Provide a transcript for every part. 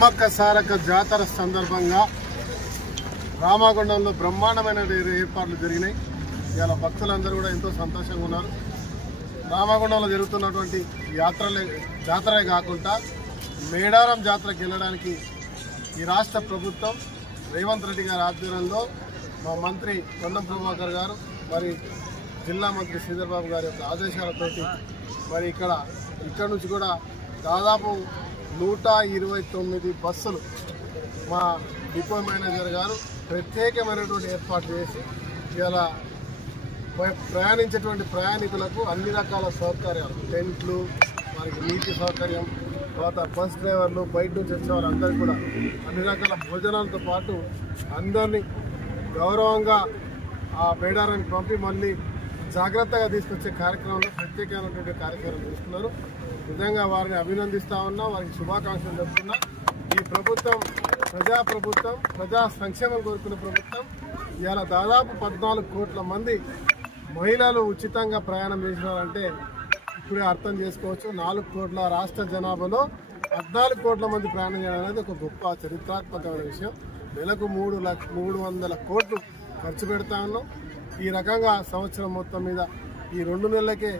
సమ్మక్క సారక్క జాతర సందర్భంగా రామగుండంలో బ్రహ్మాండమైన ఏర్పాట్లు జరిగినాయి. ఇవాళ భక్తులందరూ కూడా ఎంతో సంతోషంగా ఉన్నారు. రామగుండంలో జరుగుతున్నటువంటి జాతరే కాకుండా మేడారం జాతరకు వెళ్ళడానికి ఈ రాష్ట్ర ప్రభుత్వం రేవంత్ రెడ్డి గారి ఆధ్వర్యంలో మా మంత్రి కొండం ప్రభాకర్ గారు మరి జిల్లా మంత్రి శ్రీధర్ బాబు గారి యొక్క ఆదేశాలతోటి మరి ఇక్కడ నుంచి కూడా దాదాపు 129 బస్సులు మా డిపో మేనేజర్ గారు ప్రత్యేకమైనటువంటి ఏర్పాట్లు చేసి ఇలా ప్రయాణించేటువంటి ప్రయాణికులకు అన్ని రకాల సౌకర్యాలు, టెంట్లు, వారికి నీటి సౌకర్యం, తర్వాత బస్ డ్రైవర్లు, బయట నుంచి వచ్చే వాళ్ళందరికీ కూడా అన్ని రకాల భోజనాలతో పాటు అందరినీ గౌరవంగా ఆ మేడారానికి పంపి మళ్ళీ జాగ్రత్తగా తీసుకొచ్చే కార్యక్రమంలో ప్రత్యేకమైనటువంటి కార్యక్రమం చేస్తున్నారు. నిజంగా వారిని అభినందిస్తా ఉన్నా, వారికి శుభాకాంక్షలు చెప్తున్నా. ఈ ప్రభుత్వం ప్రజాప్రభుత్వం, ప్రజా సంక్షేమం కోరుకున్న ప్రభుత్వం. ఇవాళ దాదాపు 14 కోట్ల మంది మహిళలు ఉచితంగా ప్రయాణం చేసినారంటే ఇప్పుడే అర్థం చేసుకోవచ్చు. 4 కోట్ల రాష్ట్ర జనాభాలో 14 కోట్ల మంది ప్రయాణం చేయడం అనేది ఒక గొప్ప చరిత్రాత్మకమైన విషయం. నెలకు 300 కోట్లు ఖర్చు పెడతా ఉన్నాం. ఈ రకంగా సంవత్సరం మొత్తం మీద ఈ 2 నెలలకే,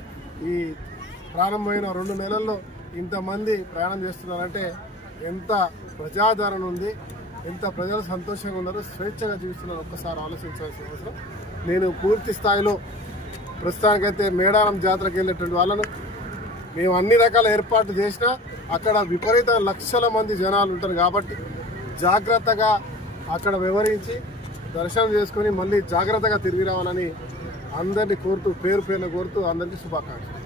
ఈ ప్రారంభమైన 2 నెలల్లో ఇంతమంది ప్రయాణం చేస్తున్నారంటే ఎంత ప్రజాదరణ ఉంది, ఎంత ప్రజలు సంతోషంగా ఉన్నారు, స్వేచ్ఛగా జీవిస్తున్నారు ఒక్కసారి ఆలోచించాల్సిన అవసరం. నేను పూర్తి స్థాయిలో ప్రస్తుతానికైతే మేడారం జాతరకు వెళ్ళేటువంటి వాళ్ళను మేము అన్ని రకాల ఏర్పాట్లు చేసినా అక్కడ విపరీత లక్షల మంది జనాలు ఉంటారు కాబట్టి జాగ్రత్తగా అక్కడ వివరించి దర్శనం చేసుకుని మళ్ళీ జాగ్రత్తగా తిరిగి రావాలని అందరినీ కోరుతూ, పేరు పేరున కోరుతూ అందరికీ శుభాకాంక్షలు.